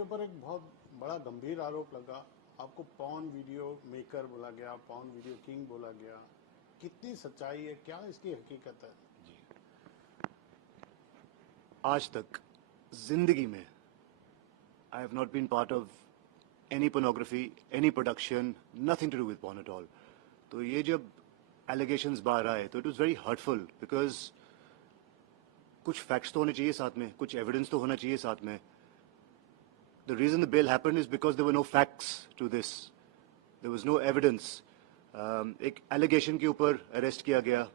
ऊपर एक बहुत बड़ा गंभीर आरोप लगा। आपको पॉर्न वीडियो मेकर बोला गया, पॉर्न वीडियो किंग बोला गया। कितनी सच्चाई है, क्या इसकी हकीकत है? आज तक जिंदगी में I have not been part of any pornography, any production, nothing to do with porn at all. तो ये जब एलिगेशंस बाहर आए तो it was very hurtful, because कुछ फैक्ट्स तो होने चाहिए साथ में, कुछ एविडेंस तो होना चाहिए साथ में। The reason the bail happened is because there were no facts to this. There was no evidence. एक allegation के ऊपर arrest किया गया,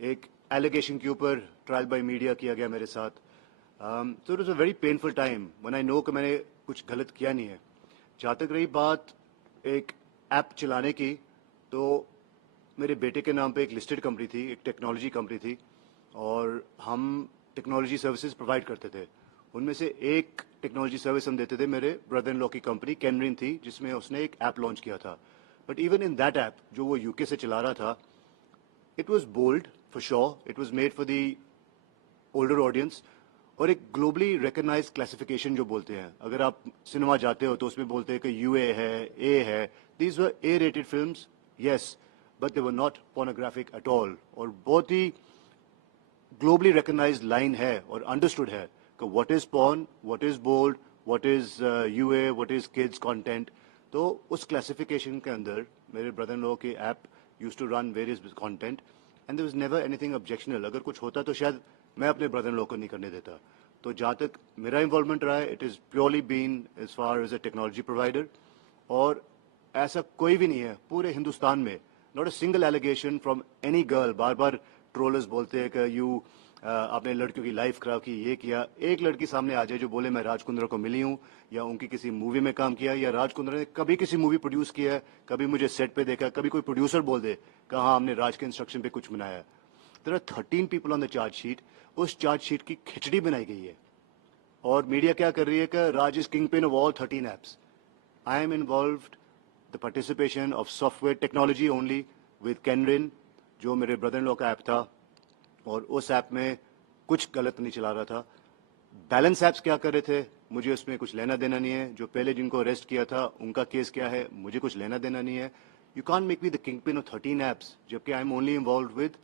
एक allegation के ऊपर trial by media किया गया मेरे साथ. So it was a very painful time when I know कि मैंने कुछ गलत किया नहीं है. जहाँ तक रही बात एक ऐप चलाने की, तो मेरे बेटे के नाम पे एक लिस्टेड कंपनी थी, एक टेक्नोलॉजी कंपनी थी, और हम टेक्नोलॉजी सर्विसेज प्रोवाइड करते थे। उनमें से एक टेक्नोलॉजी सर्विस हम देते थे, मेरे ब्रदर इन लॉ की कंपनी कैनरिन थी, जिसमें उसने एक ऐप लॉन्च किया था। But even in that app जो वो यूके से चला रहा था, it was bold for sure, it was made for the older audience, और एक ग्लोबली रिकग्नाइज क्लासिफिकेशन जो बोलते हैं, अगर आप सिनेमा जाते हो तो उसमें बोलते हैं कि यूए है, ए है। These were A rated films, yes, but they were not pornographic at all. और बहुत ही ग्लोबली रिकग्नाइज्ड लाइन है और अंडरस्टूड है कि what is porn, what is bold, what is UA, what is kids content. तो उस क्लासिफिकेशन के अंदर मेरे ब्रदर इन लॉ के app used to run various content, and there was never anything objectional. अगर कुछ होता तो शायद मैं अपने ब्रदर इन लॉ को नहीं करने देता। तो जहाँ तक मेरा इन्वॉल्वमेंट रहा है, it is purely been as far as a technology provider, और ऐसा कोई भी नहीं है पूरे हिंदुस्तान में, not a single allegation from any girl. बार बार ट्रोलर्स बोलते हैं कि यू आपने लड़कियों की लाइफ खराब की, ये किया। एक लड़की सामने आ जाए जो बोले मैं राज कुंद्रा को मिली हूँ, या उनकी किसी मूवी में काम किया, या राज कुंद्रा ने कभी किसी मूवी प्रोड्यूस किया है, कभी मुझे सेट पे देखा, कभी कोई प्रोड्यूसर बोल दे कि हाँ हमने राज के इंस्ट्रक्शन पे कुछ बनाया है। There are 13 people on the charge sheet. उस चार्ज शीट की खिचड़ी बनाई गई है, और मीडिया क्या कर रही है कि Raj is kingpin of all 13 apps. I am involved the participation of software technology only with कैनरिन, जो मेरे ब्रदर इन लॉ का ऐप था, और उस ऐप में कुछ गलत नहीं चला रहा था। बैलेंस ऐप्स क्या कर रहे थे, मुझे उसमें कुछ लेना देना नहीं है। जो पहले जिनको अरेस्ट किया था उनका केस क्या है, मुझे कुछ लेना देना नहीं है। You can't make me the kingpin of 13 apps, जबकि I am only involve with